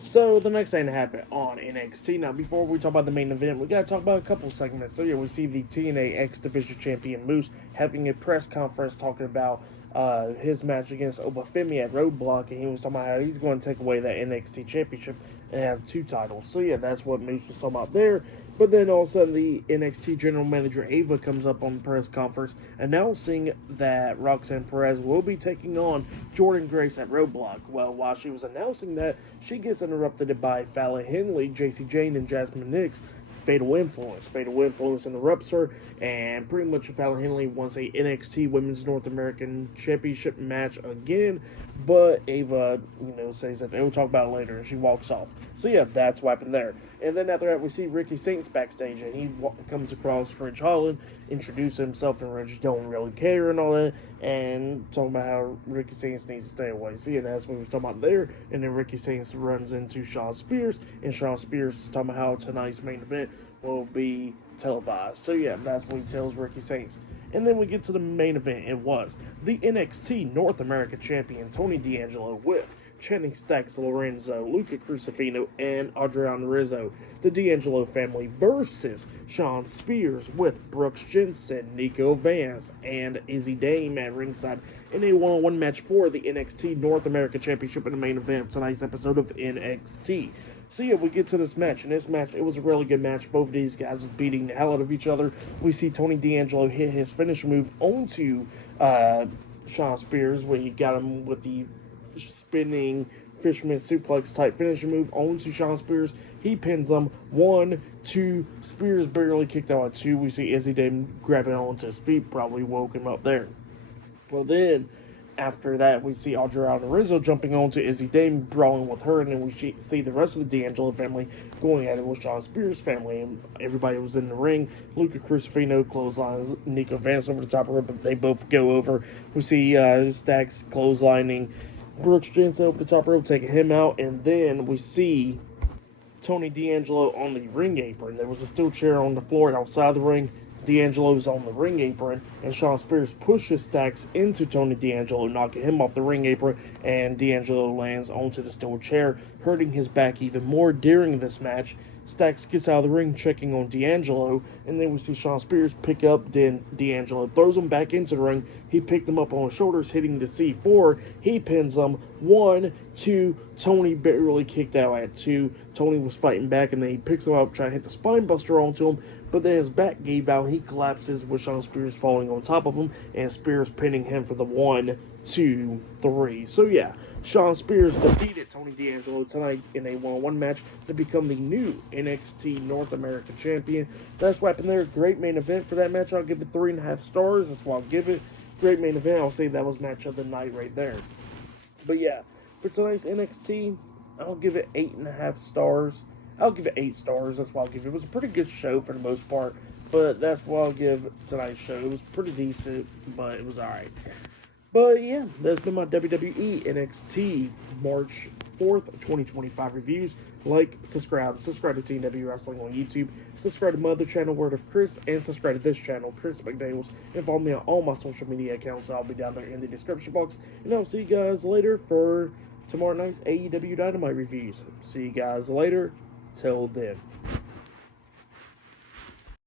So the next thing to happen on NXT. Now, before we talk about the main event, we gotta talk about a couple segments. So yeah, we see the TNA X Division Champion Moose having a press conference talking about his match against Obafemi at Roadblock, and he was talking about how he's going to take away that NXT Championship and have two titles. So yeah, that's what Moose was talking about there. But then all of a sudden, the NXT General Manager Ava comes up on the press conference announcing that Roxanne Perez will be taking on Jordan Grace at Roadblock. Well, while she was announcing that, she gets interrupted by Fallon Henley, JC Jane, and Jasmine Nix. Fatal Influence. Fatal Influence interrupts her, and pretty much Fallon Henley wants a NXT Women's North American Championship match again, but Ava, says that they'll talk about it later, and she walks off. So yeah, that's what happened there. And then after that, we see Ricky Saints backstage, and he comes across Ridge Holland, introduces himself, and Ridge don't really care and all that, and talking about how Ricky Saints needs to stay away. So yeah, that's what we was talking about there. And then Ricky Saints runs into Shawn Spears, and Shawn Spears is talking about how tonight's main event will be televised. So yeah, that's what he tells Ricky Saints. And then we get to the main event. It was the NXT North America Champion Tony D'Angelo with Channing Stacks Lorenzo, Luca Crusifino, and Adrianna Rizzo. The D'Angelo family versus Shawn Spears with Brooks Jenson, Nico, Vance, and Izzi Dame at ringside in a one-on-one match for the NXT North America Championship in the main event of tonight's episode of NXT. So yeah, we get to this match. In this match, it was a really good match. Both of these guys was beating the hell out of each other. We see Tony D'Angelo hit his finish move onto Shawn Spears when he got him with the spinning fisherman suplex type finishing move onto Shawn Spears. He pins him. 1, 2. Spears barely kicked out at 2. We see Izzy Dame grabbing onto his feet. Probably woke him up there. Well, then after that, we see Adrianna Rizzo jumping onto Izzy Dame, brawling with her, and then we see the rest of the D'Angelo family going at it with Shawn Spears' family, and everybody was in the ring. Luca Crusifino clotheslines Nico Vance over the top rope, but they both go over. We see Stacks clotheslining Brooks Jenson over the top rope, taking him out, and then we see Tony D'Angelo on the ring apron. There was a steel chair on the floor outside the ring. D'Angelo's on the ring apron, and Shawn Spears pushes Stacks into Tony D'Angelo, knocking him off the ring apron, and D'Angelo lands onto the steel chair, hurting his back even more during this match. Stacks gets out of the ring, checking on D'Angelo, and then we see Shawn Spears pick up D'Angelo, throws him back into the ring. He picked him up on his shoulders, hitting the C4. He pins him. 1, 2. Tony barely kicked out at 2. Tony was fighting back, and then he picks him up, trying to hit the spine buster onto him, but then his back gave out. He collapses with Shawn Spears falling on top of him, and Spears pinning him for the 1, 2, 3. So yeah, Shawn Spears defeated Tony D'Angelo tonight in a one-on-one match to become the new NXT North American Champion. That's what happened there. Great main event for that match. I'll give it 3.5 stars. That's what I'll give it. Great main event. I'll say that was match of the night right there. But yeah, for tonight's NXT, I'll give it 8.5 stars. I'll give it 8 stars. That's what I'll give it. It was a pretty good show for the most part, but that's what I'll give tonight's show. It was pretty decent, but it was alright. But yeah, that's been my WWE NXT March 4th, 2025 reviews. Like, subscribe to TNW Wrestling on YouTube, subscribe to my other channel, Word of Chris, and subscribe to this channel, Chris McDaniels, and follow me on all my social media accounts. I'll be down there in the description box, and I'll see you guys later for tomorrow night's AEW Dynamite reviews. See you guys later. Till then.